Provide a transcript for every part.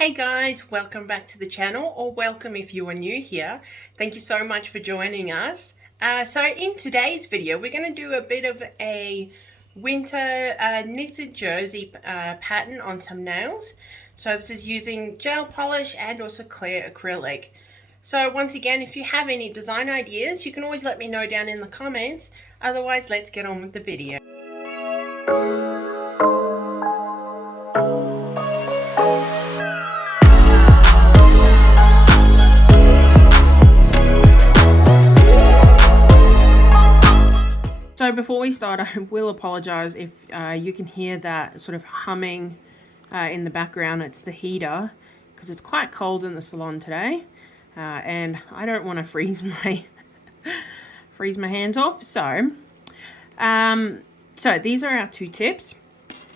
Hey guys, welcome back to the channel, or welcome if you are new here. Thank you so much for joining us. So in today's video, we're going to do a bit of a winter knitted jersey pattern on some nails. So this is using gel polish and also clear acrylic. So once again, if you have any design ideas, you can always let me know down in the comments. Otherwise, let's get on with the video. So before we start, I will apologize if you can hear that sort of humming in the background. It's the heater because it's quite cold in the salon today, and I don't want to freeze my hands off. So these are our two tips.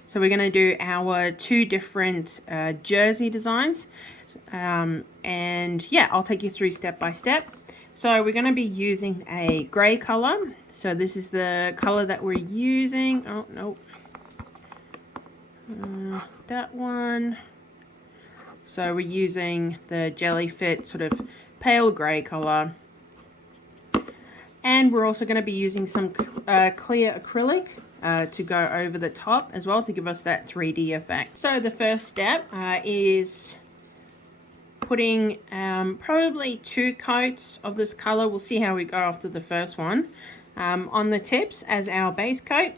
So we're going to do our two different jersey designs, and yeah, I'll take you through step by step. So we're going to be using a grey color. So this is the color that we're using. Oh, no. That one. So we're using the Jellyfit sort of pale grey color. And we're also going to be using some clear acrylic to go over the top as well to give us that 3D effect. So the first step is putting probably 2 coats of this color. We'll see how we go after the first one. On the tips as our base coat,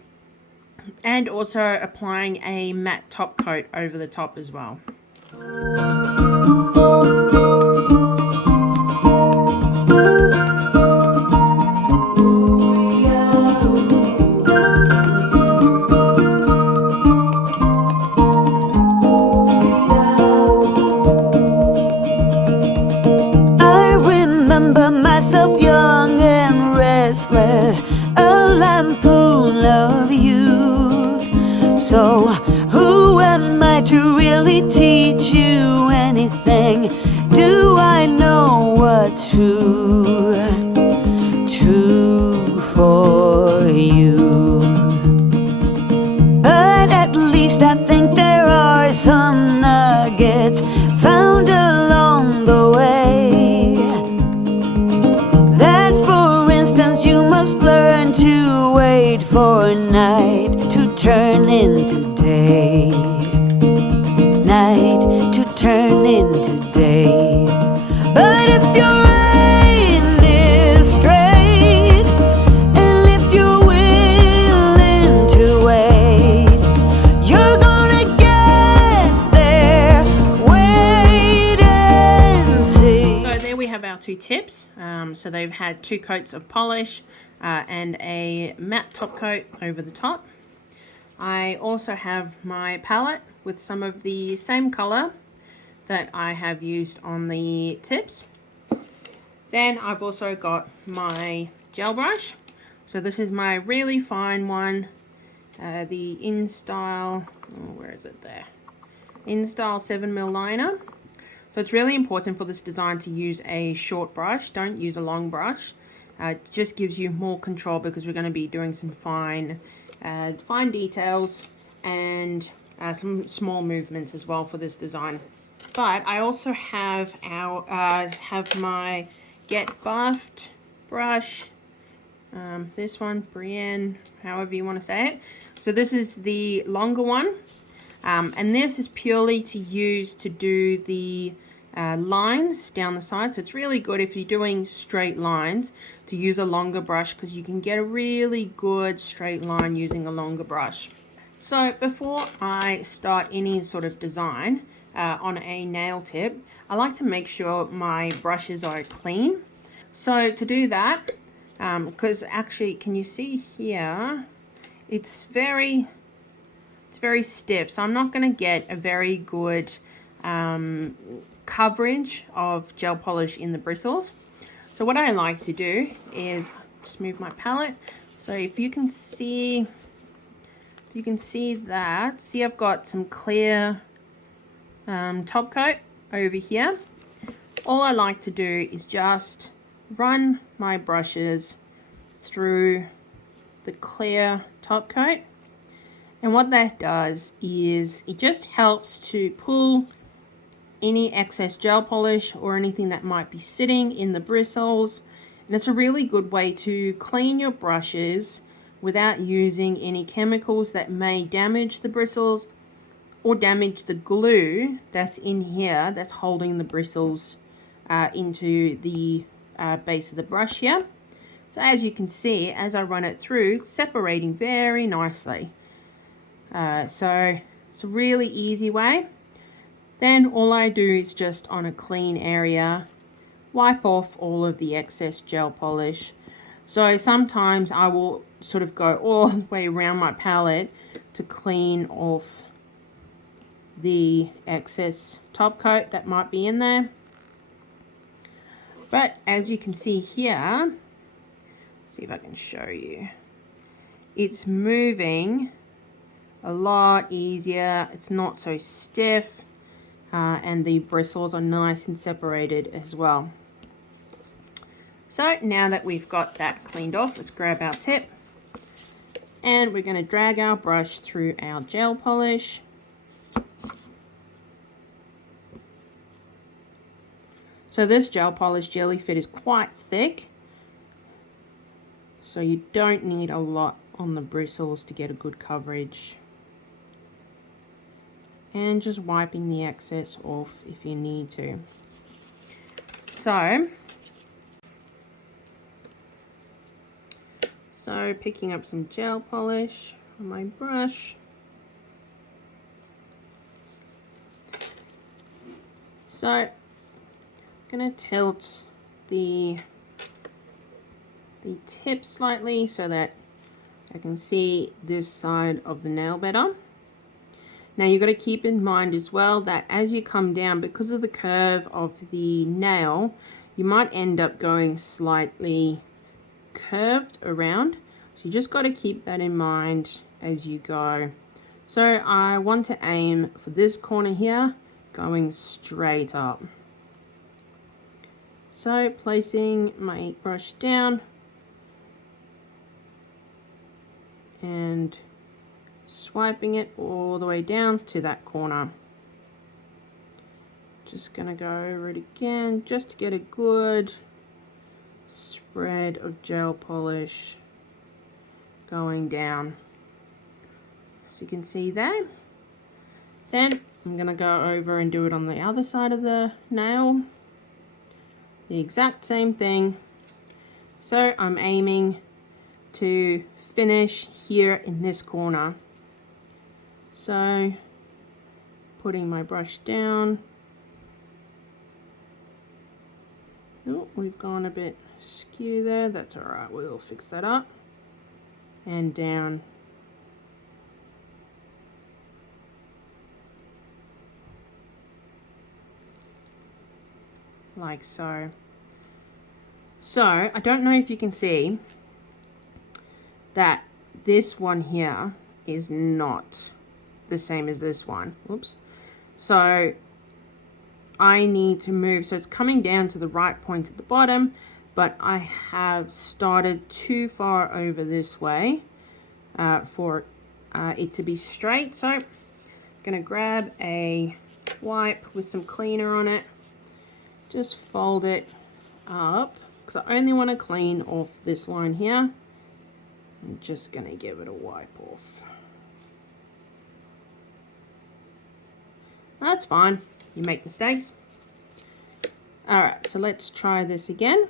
and also applying a matte top coat over the top as well. I remember myself young and restless, a lampoon of youth. So who am I to really teach you anything? Do I know what's true for you? But at least I think there are some nuggets found along the way. That, for instance, you must learn to wait for night to turn into day. Night to turn into day. But if your aim is straight, and if you're willing to wait, you're gonna get there. Wait and see. So there we have our two tips. So they've had 2 coats of polish and a matte top coat over the top. I also have my palette with some of the same color that I have used on the tips. Then I've also got my gel brush. So this is my really fine one, the InStyle, where is it there? InStyle 7mm liner. So it's really important for this design to use a short brush. Don't use a long brush. It just gives you more control because we're going to be doing some fine details and some small movements as well for this design. But I also have my Get Buffed brush. This one, Brienne, however you want to say it. So this is the longer one, and this is purely to use to do the lines down the side. So it's really good if you're doing straight lines to use a longer brush, because you can get a really good straight line using a longer brush. So before I start any sort of design on a nail tip, I like to make sure my brushes are clean. So to do that, because actually, can you see here, it's very stiff, so I'm not going to get a very good coverage of gel polish in the bristles. So what I like to do is just move my palette. So if you can see that, see I've got some clear top coat over here. All I like to do is just run my brushes through the clear top coat, and what that does is it just helps to pull any excess gel polish or anything that might be sitting in the bristles. And it's a really good way to clean your brushes without using any chemicals that may damage the bristles or damage the glue that's in here that's holding the bristles into the base of the brush here. So as you can see, as I run it through, it's separating very nicely. So it's a really easy way. Then all I do is just on a clean area, wipe off all of the excess gel polish. So sometimes I will sort of go all the way around my palette to clean off the excess top coat that might be in there. But as you can see here, let's see if I can show you, it's moving a lot easier. It's not so stiff, and the bristles are nice and separated as well. So now that we've got that cleaned off, let's grab our tip and we're going to drag our brush through our gel polish. So this gel polish jelly fit is quite thick, so you don't need a lot on the bristles to get a good coverage. And just wiping the excess off if you need to. So picking up some gel polish on my brush. So I'm going to tilt the tip slightly so that I can see this side of the nail better. Now you've got to keep in mind as well that as you come down, because of the curve of the nail, you might end up going slightly curved around. So you just got to keep that in mind as you go. So I want to aim for this corner here, going straight up. So placing my brush down and swiping it all the way down to that corner. Just gonna go over it again just to get a good spread of gel polish going down, as you can see there. Then I'm gonna go over and do it on the other side of the nail, the exact same thing. So I'm aiming to finish here in this corner. So putting my brush down. Oh, we've gone a bit skew there. That's all right, we'll fix that up. And down. Like so. So I don't know if you can see that this one here is not the same as this one. Whoops. So I need to move, so it's coming down to the right point at the bottom, but I have started too far over this way for it to be straight. So I'm gonna grab a wipe with some cleaner on it, just fold it up because I only want to clean off this line here. I'm just gonna give it a wipe off. That's fine, you make mistakes. Alright, so let's try this again.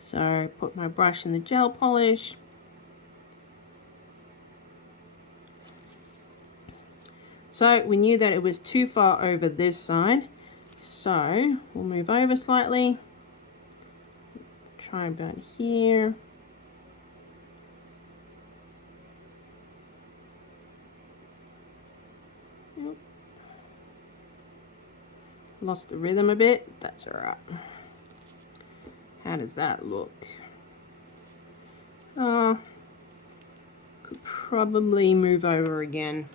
So put my brush in the gel polish. So we knew that it was too far over this side, so we'll move over slightly. Try about here. Lost the rhythm a bit, that's alright. How does that look? Could probably move over again.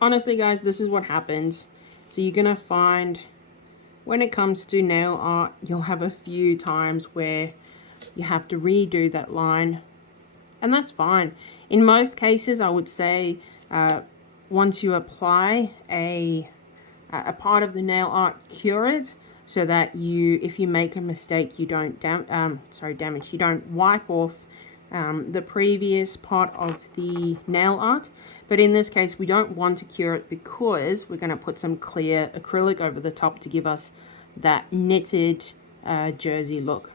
Honestly guys, this is what happens. So you're gonna find when it comes to nail art, you'll have a few times where you have to redo that line, and that's fine. In most cases, I would say once you apply a part of the nail art, cure it so that if you make a mistake, you don't damage. You don't wipe off the previous part of the nail art. But in this case, we don't want to cure it because we're going to put some clear acrylic over the top to give us that knitted jersey look.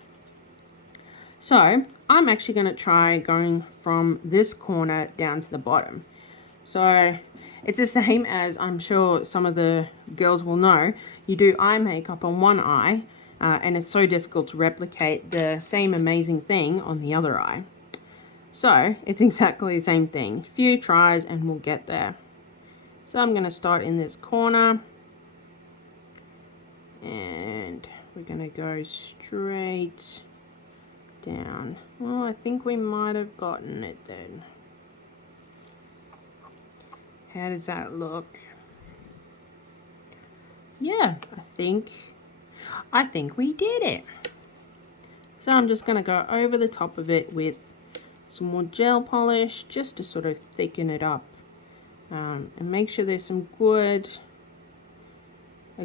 So I'm actually going to try going from this corner down to the bottom. So it's the same as, I'm sure some of the girls will know, you do eye makeup on one eye and it's so difficult to replicate the same amazing thing on the other eye. So it's exactly the same thing. A few tries and we'll get there. So I'm going to start in this corner and we're going to go straight down. Well, I think we might have gotten it then. How does that look? Yeah, I think we did it. So I'm just going to go over the top of it with some more gel polish just to sort of thicken it up and make sure there's a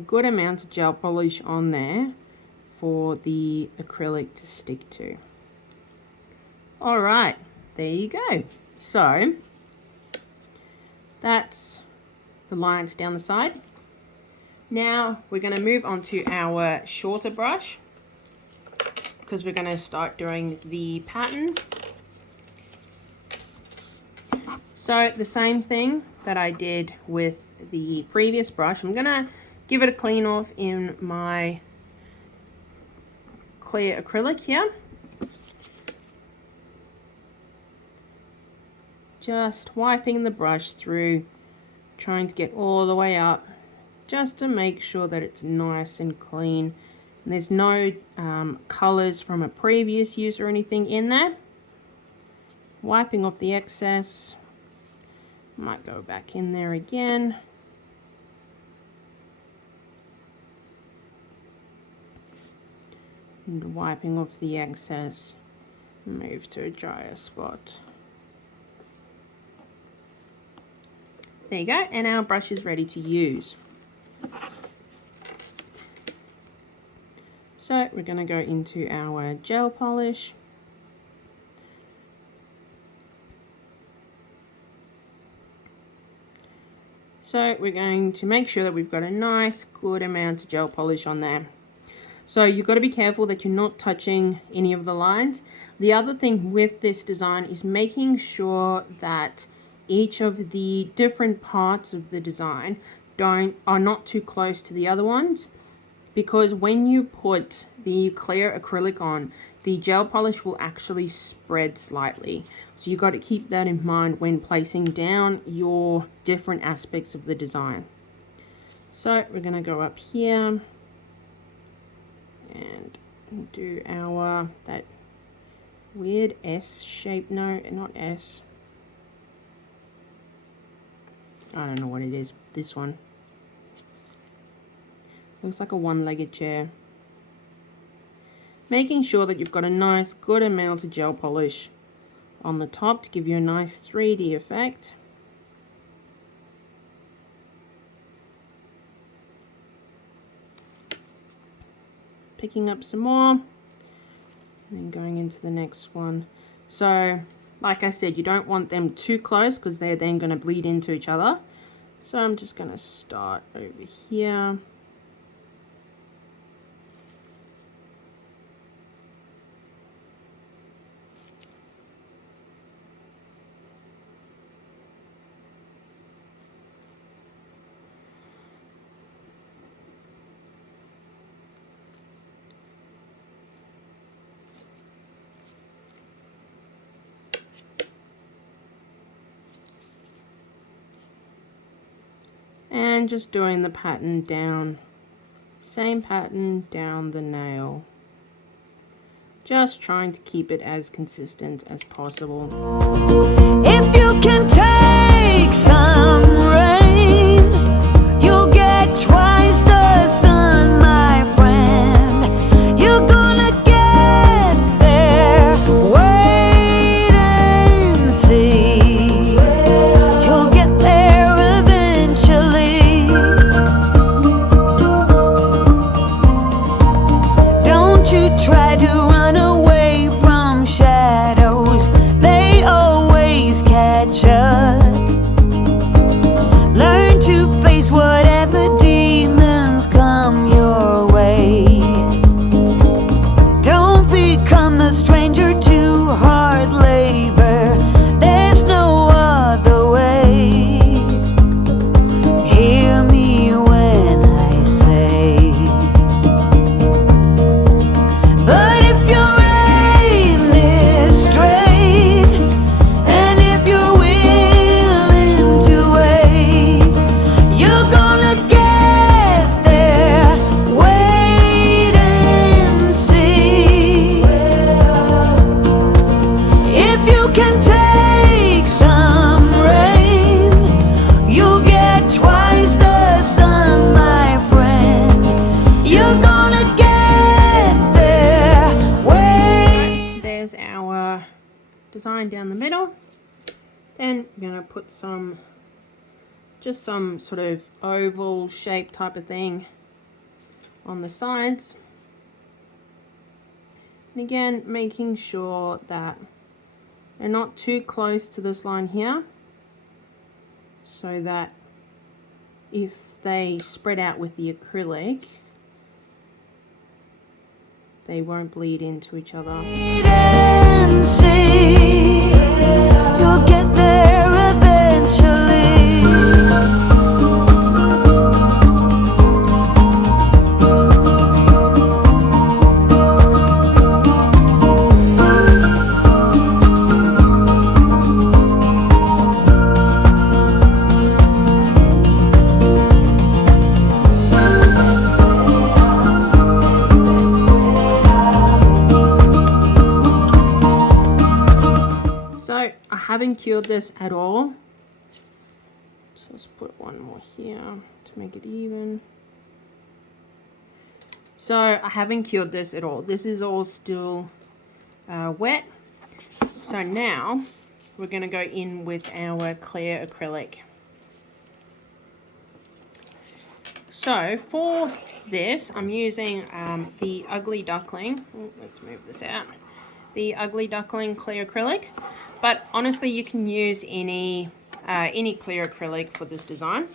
good amount of gel polish on there for the acrylic to stick to. All right, there you go. So that's the lines down the side. Now we're going to move on to our shorter brush because we're going to start doing the pattern. So the same thing that I did with the previous brush, I'm going to give it a clean off in my clear acrylic here. Just wiping the brush through, trying to get all the way up, just to make sure that it's nice and clean. And there's no colors from a previous use or anything in there. Wiping off the excess. Might go back in there again. And wiping off the excess. Move to a drier spot. There you go, and our brush is ready to use. So we're going to go into our gel polish. So we're going to make sure that we've got a nice, good amount of gel polish on there. So you've got to be careful that you're not touching any of the lines. The other thing with this design is making sure that each of the different parts of the design are not too close to the other ones, because when you put the clear acrylic on, the gel polish will actually spread slightly. So you've got to keep that in mind when placing down your different aspects of the design. So we're going to go up here and do that weird S shape. No, not S. I don't know what it is. This one. Looks like a one-legged chair. Making sure that you've got a nice, good amount of gel polish on the top to give you a nice 3D effect. Picking up some more. And then going into the next one. So, like I said, you don't want them too close because they're then going to bleed into each other. So I'm just going to start over here. And just doing the pattern down, same pattern down the nail. Just trying to keep it as consistent as possible. If you can take some rain, you'll get twice the sun, my friend. You're gonna get there, wait and see. You'll get there design down the middle. Then I'm going to put just some sort of oval shape type of thing on the sides. And again, making sure that they're not too close to this line here, so that if they spread out with the acrylic, they won't bleed into each other. Wait and see, you'll get there eventually. So I haven't cured this at all. Just put one more here to make it even. So I haven't cured this at all. This is all still wet. So now we're going to go in with our clear acrylic. So for this, I'm using the Ugly Duckling. Oh, let's move this out. The Ugly Duckling clear acrylic. But honestly, you can use any clear acrylic for this design.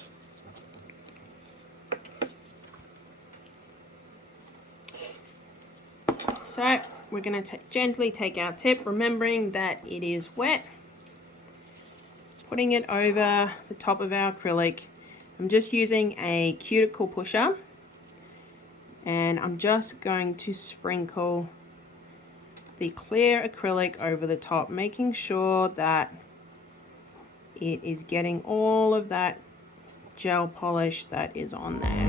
So we're going to gently take our tip, remembering that it is wet. Putting it over the top of our acrylic. I'm just using a cuticle pusher, and I'm just going to sprinkle the clear acrylic over the top, making sure that it is getting all of that gel polish that is on there.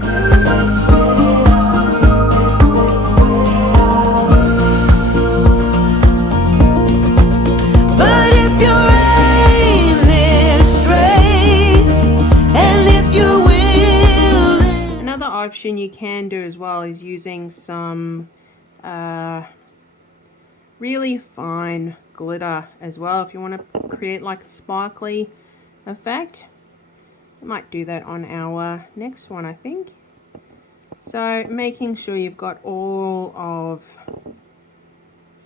But if your aim is straight, and if you will, another option you can do as well is using some really fine glitter as well. If you want to create like a sparkly effect, I might do that on our next one, I think. So making sure you've got all of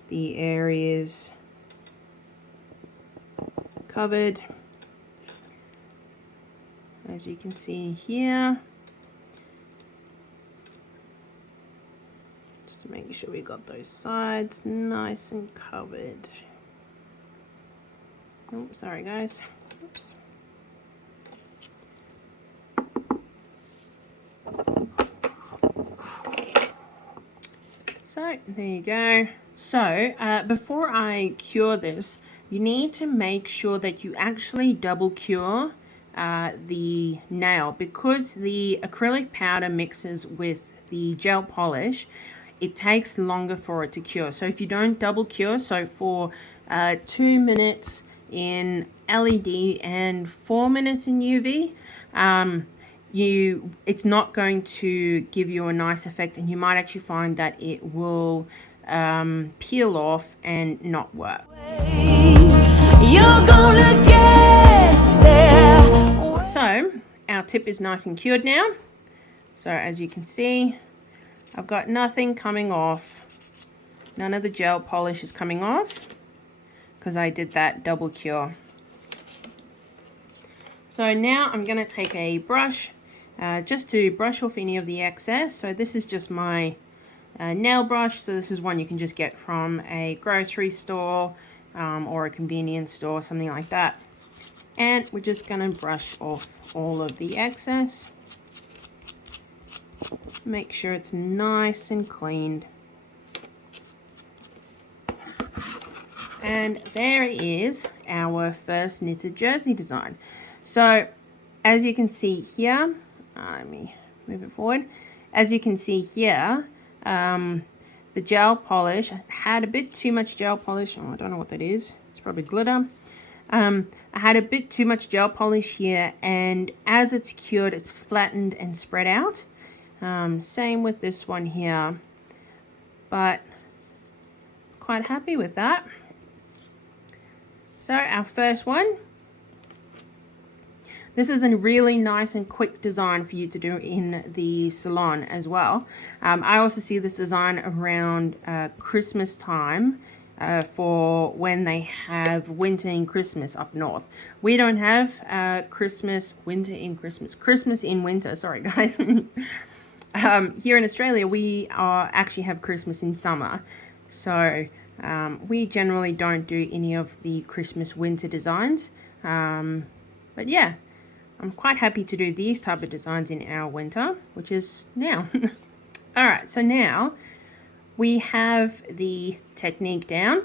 the areas covered, as you can see here. Just making sure we got those sides nice and covered. Oh, sorry guys. Oops. So there you go. So before I cure this, you need to make sure that you actually double cure the nail, because the acrylic powder mixes with the gel polish. It takes longer for it to cure. So if you don't double cure, so for 2 minutes in LED and 4 minutes in UV, it's not going to give you a nice effect, and you might actually find that it will peel off and not work. you're gonna get there. So our tip is nice and cured now. So as you can see, I've got nothing coming off. None of the gel polish is coming off because I did that double cure. So now I'm going to take a brush just to brush off any of the excess. So this is just my nail brush. So this is one you can just get from a grocery store or a convenience store, something like that. And we're just going to brush off all of the excess. Make sure it's nice and cleaned. And there is our first knitted jersey design. So as you can see here, let me move it forward. As you can see here, the gel polish had a bit too much gel polish. Oh, I don't know what that is. It's probably glitter. I had a bit too much gel polish here, and as it's cured, it's flattened and spread out. Same with this one here, but quite happy with that. So our first one, this is a really nice and quick design for you to do in the salon as well. I also see this design around Christmas time for when they have winter in Christmas up north. We don't have Christmas in winter, sorry guys. Here in Australia, we actually have Christmas in summer. So we generally don't do any of the Christmas winter designs. But yeah, I'm quite happy to do these type of designs in our winter, which is now. Alright, so now we have the technique down.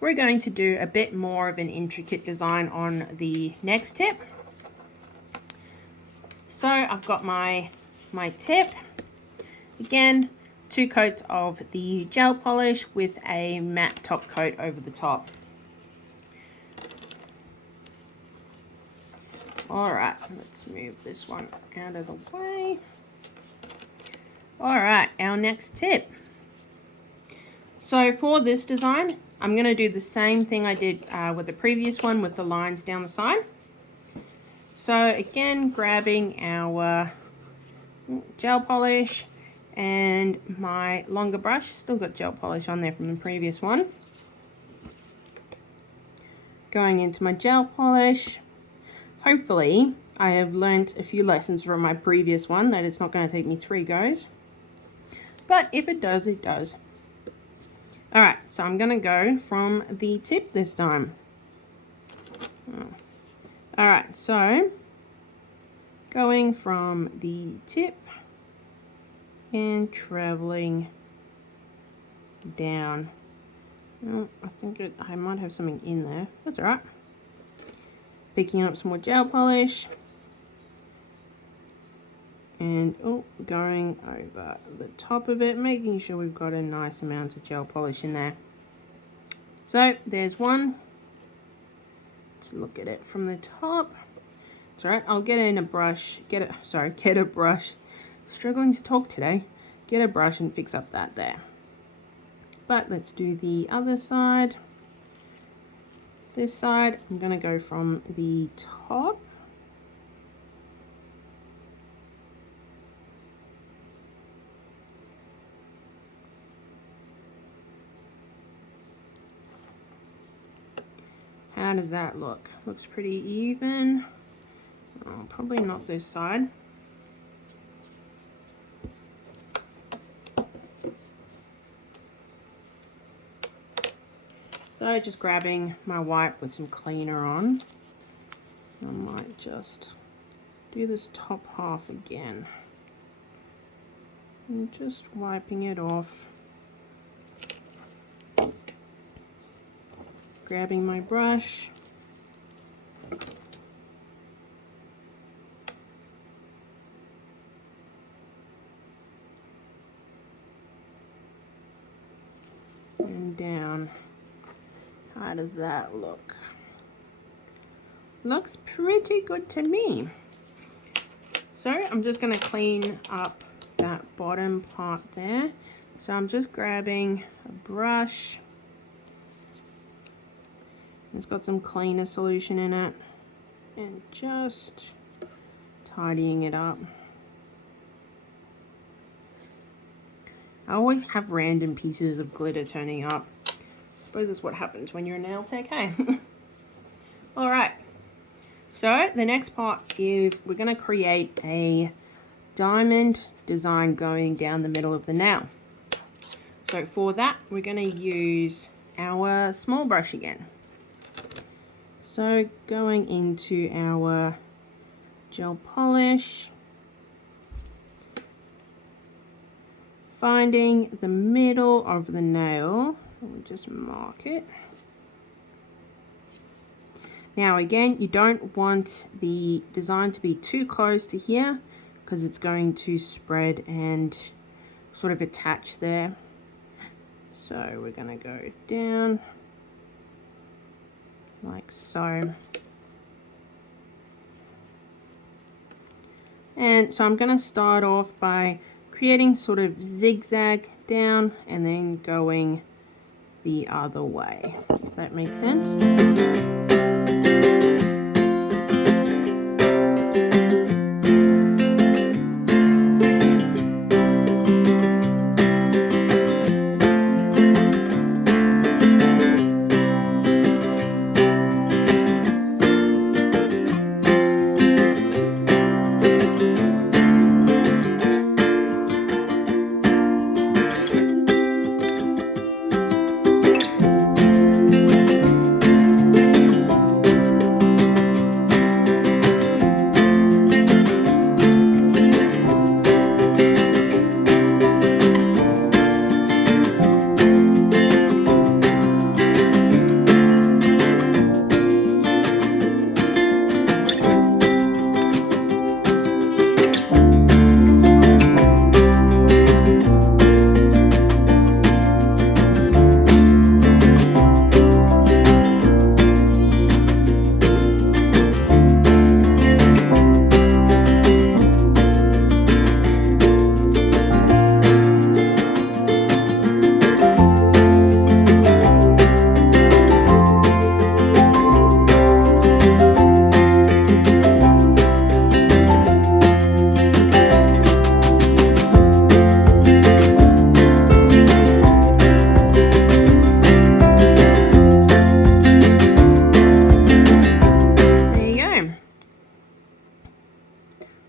We're going to do a bit more of an intricate design on the next tip. So I've got my tip. Again, 2 coats of the gel polish with a matte top coat over the top. Alright, let's move this one out of the way. Alright, our next tip. So for this design, I'm going to do the same thing I did with the previous one with the lines down the side. So again, grabbing our gel polish and my longer brush, still got gel polish on there from the previous one. Going into my gel polish. Hopefully, I have learnt a few lessons from my previous one that it's not going to take me 3 goes. But if it does, it does. Alright, so I'm going to go from the tip this time. Alright, so going from the tip and traveling down. Oh, I think I might have something in there. That's alright. Picking up some more gel polish. And going over the top of it, making sure we've got a nice amount of gel polish in there. So there's one. Let's look at it from the top. It's alright, I'll get in a brush, get a brush. Struggling to talk today. Get a brush and fix up that there. But let's do the other side. This side, I'm going to go from the top. How does that look? Looks pretty even. Oh, probably not this side. So just grabbing my wipe with some cleaner on. I might just do this top half again. And just wiping it off. Grabbing my brush. And down. How does that look? Looks pretty good to me. So I'm just going to clean up that bottom part there. So I'm just grabbing a brush. It's got some cleaner solution in it. And just tidying it up. I always have random pieces of glitter turning up. I suppose that's what happens when you're a nail tech, hey? Alright, so the next part is we're going to create a diamond design going down the middle of the nail. So for that, we're going to use our small brush again. So going into our gel polish, finding the middle of the nail. We'll just mark it. Now again, you don't want the design to be too close to here because it's going to spread and sort of attach there. So we're going to go down like so. And so I'm going to start off by creating sort of zigzag down and then going the other way, if if that makes sense.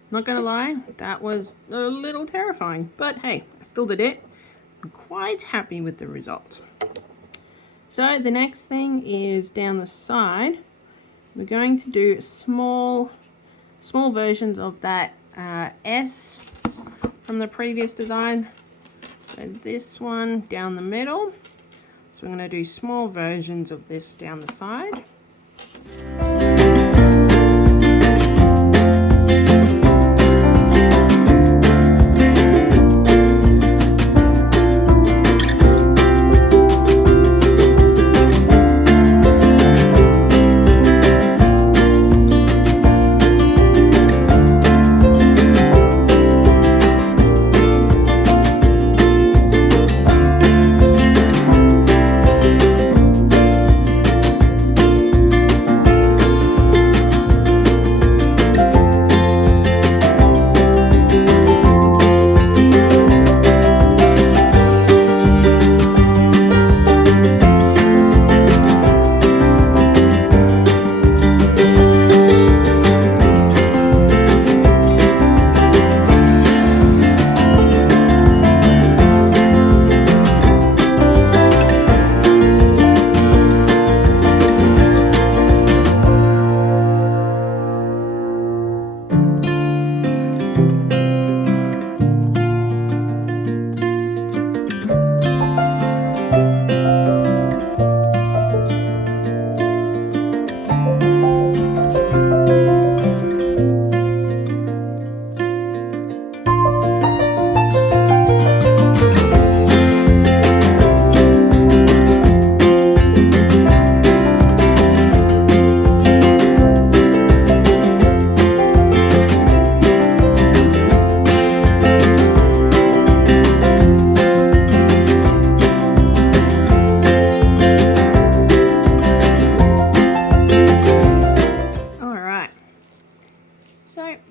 Not gonna lie, that was a little terrifying, but hey, I still did it. I'm quite happy with the result. So the next thing is down the side. We're going to do small versions of that S from the previous design. So this one down the middle. So we're going to do small versions of this down the side.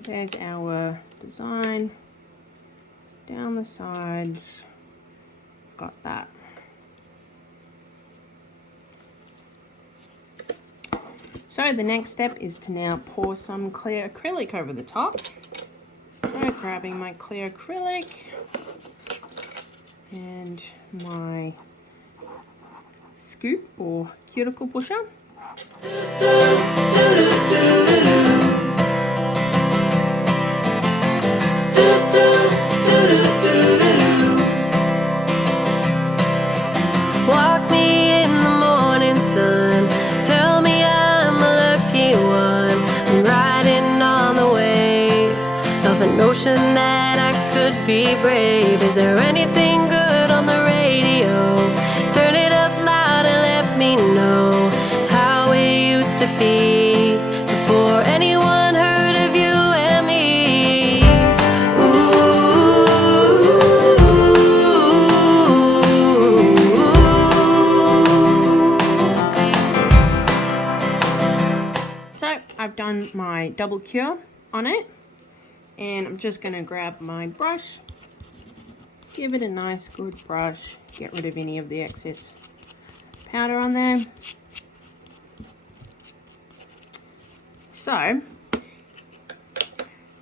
There's our design down the side. Got that. So the next step is to now pour some clear acrylic over the top. So grabbing my clear acrylic and my scoop or cuticle pusher. Walk me in the morning sun, tell me I'm a lucky one. I'm riding on the wave of a notion that I could be brave. Is there anything good on the radio? Turn it up loud and let me know how it used to be before anyone heard of you and me. Ooh. double cure on it. And I'm just going to grab my brush, give it a nice good brush, get rid of any of the excess powder on there. So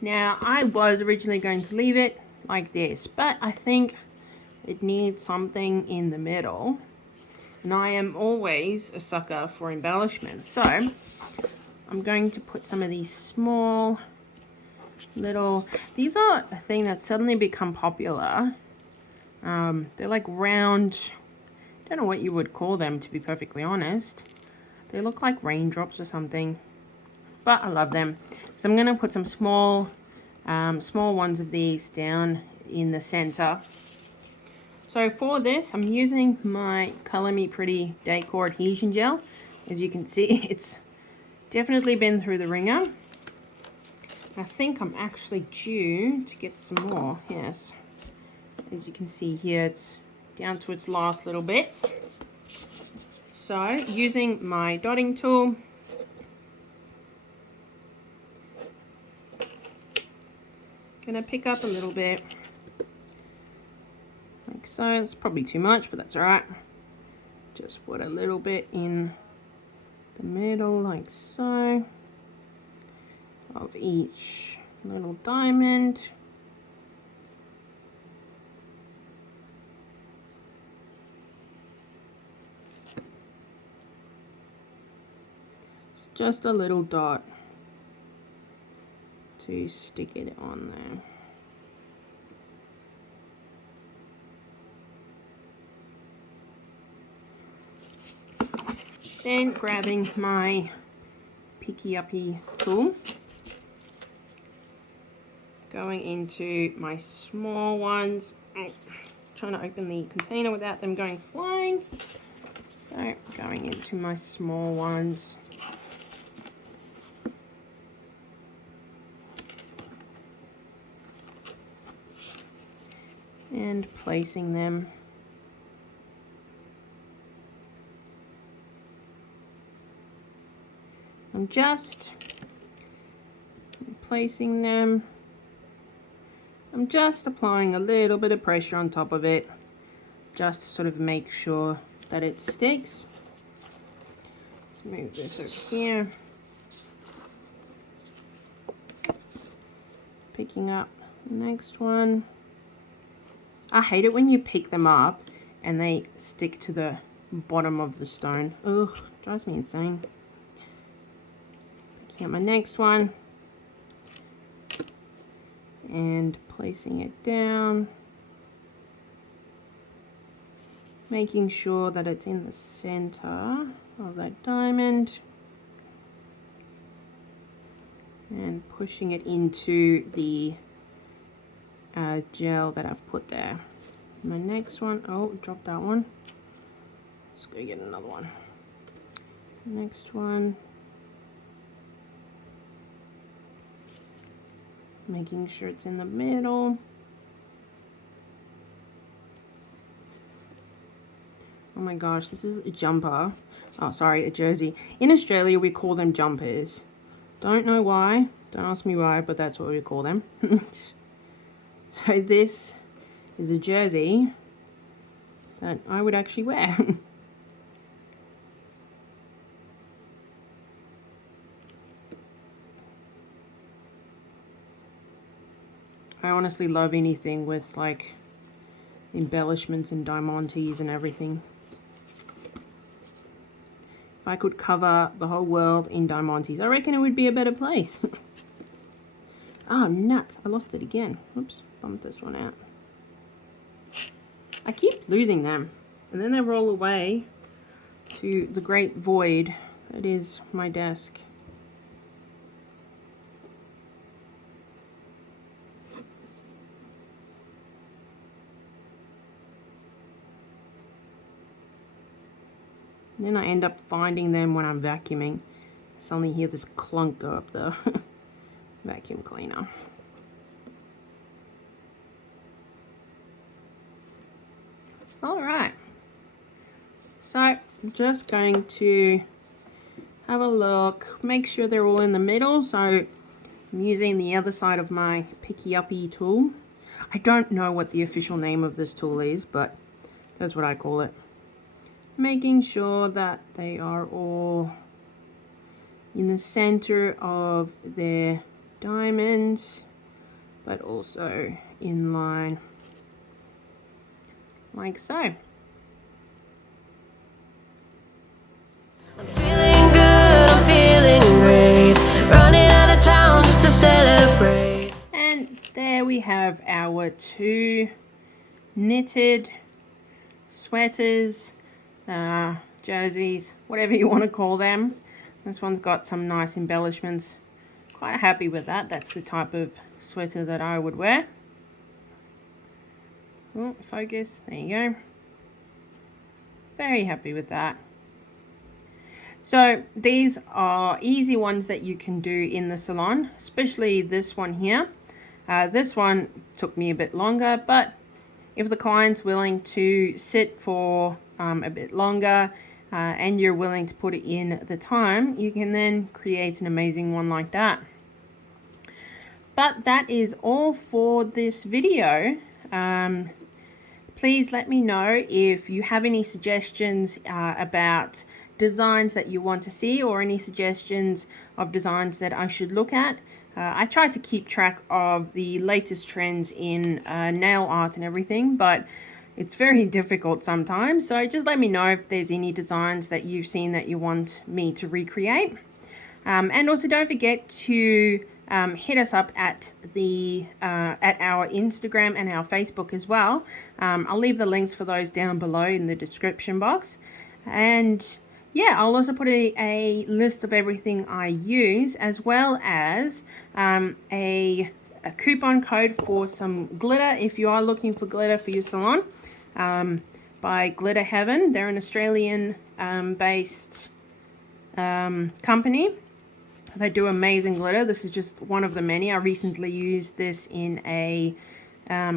now I was originally going to leave it like this, but I think it needs something in the middle, and I am always a sucker for embellishment, so I'm going to put some of these small little, these are a thing that's suddenly become popular. They're like round, I don't know what you would call them, to be perfectly honest. They look like raindrops or something, but I love them. So I'm going to put some small ones of these down in the center. So for this, I'm using my Color Me Pretty Decor Adhesion Gel. As you can see, it's definitely been through the ringer. I think I'm actually due to get some more, yes. As you can see here, it's down to its last little bits. So using my dotting tool, gonna pick up a little bit like so. It's probably too much, but that's all right. Just put a little bit in the middle like so of each little diamond. Just a little dot to stick it on there. Then grabbing my picky uppy tool, going into my small ones. Trying to open the container without them going flying. So going into my small ones. And placing them I'm just placing them. I'm just applying a little bit of pressure on top of it, just to sort of make sure that it sticks. Let's move this over here. Picking up the next one. I hate it when you pick them up and they stick to the bottom of the stone. Ugh, drives me insane. Picking up my next one and placing it down, making sure that it's in the center of that diamond and pushing it into the gel that I've put there. My next one, oh, dropped that one. Let's go get another one. Next one, making sure it's in the middle. Oh my gosh, this is a jumper. Oh, sorry, a jersey. In Australia, we call them jumpers. Don't know why. Don't ask me why, but that's what we call them. So this is a jersey that I would actually wear. I honestly love anything with like embellishments and diamantes and everything. If I could cover the whole world in diamantes, I reckon it would be a better place. Oh, nuts. I lost it again. Oops, bumped this one out. I keep losing them, and then they roll away to the great void that is my desk. And then I end up finding them when I'm vacuuming. Suddenly hear this clunk go up the vacuum cleaner. Alright, so I'm just going to have a look, make sure they're all in the middle. So I'm using the other side of my picky uppy tool. I don't know what the official name of this tool is, but that's what I call it. Making sure that they are all in the center of their diamonds, but also in line like so. I'm feeling good, I'm feeling great. Running out of town just to celebrate. And there we have our two knitted sweaters, jerseys, whatever you want to call them. This one's got some nice embellishments. Quite happy with that. That's the type of sweater that I would wear. Oh, focus. There you go. Very happy with that. So these are easy ones that you can do in the salon, especially this one here. This one took me a bit longer, but if the client's willing to sit for a bit longer and you're willing to put it in the time, you can then create an amazing one like that. But that is all for this video. Please let me know if you have any suggestions about designs that you want to see, or any suggestions of designs that I should look at. I try to keep track of the latest trends in nail art and everything, but it's very difficult sometimes. So just let me know if there's any designs that you've seen that you want me to recreate. And also don't forget to hit us up at our Instagram and our Facebook as well. I'll leave the links for those down below in the description box. And yeah, I'll also put a list of everything I use, as well as a coupon code for some glitter if you are looking for glitter for your salon, by Glitter Heaven. They're an Australian based company. They do amazing glitter. This is just one of the many. I recently used this in a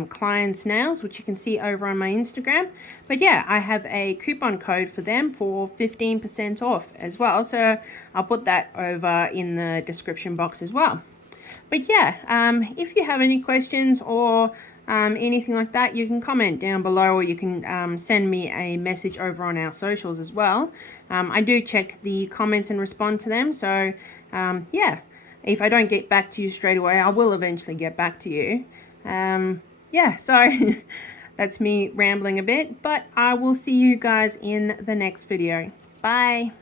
client's nails, which you can see over on my Instagram. But yeah, I have a coupon code for them for 15% off as well, so I'll put that over in the description box as well. But yeah, if you have any questions or anything like that, you can comment down below, or you can send me a message over on our socials as well. I do check the comments and respond to them, so yeah, if I don't get back to you straight away, I will eventually get back to you. Yeah, so that's me rambling a bit, but I will see you guys in the next video. Bye.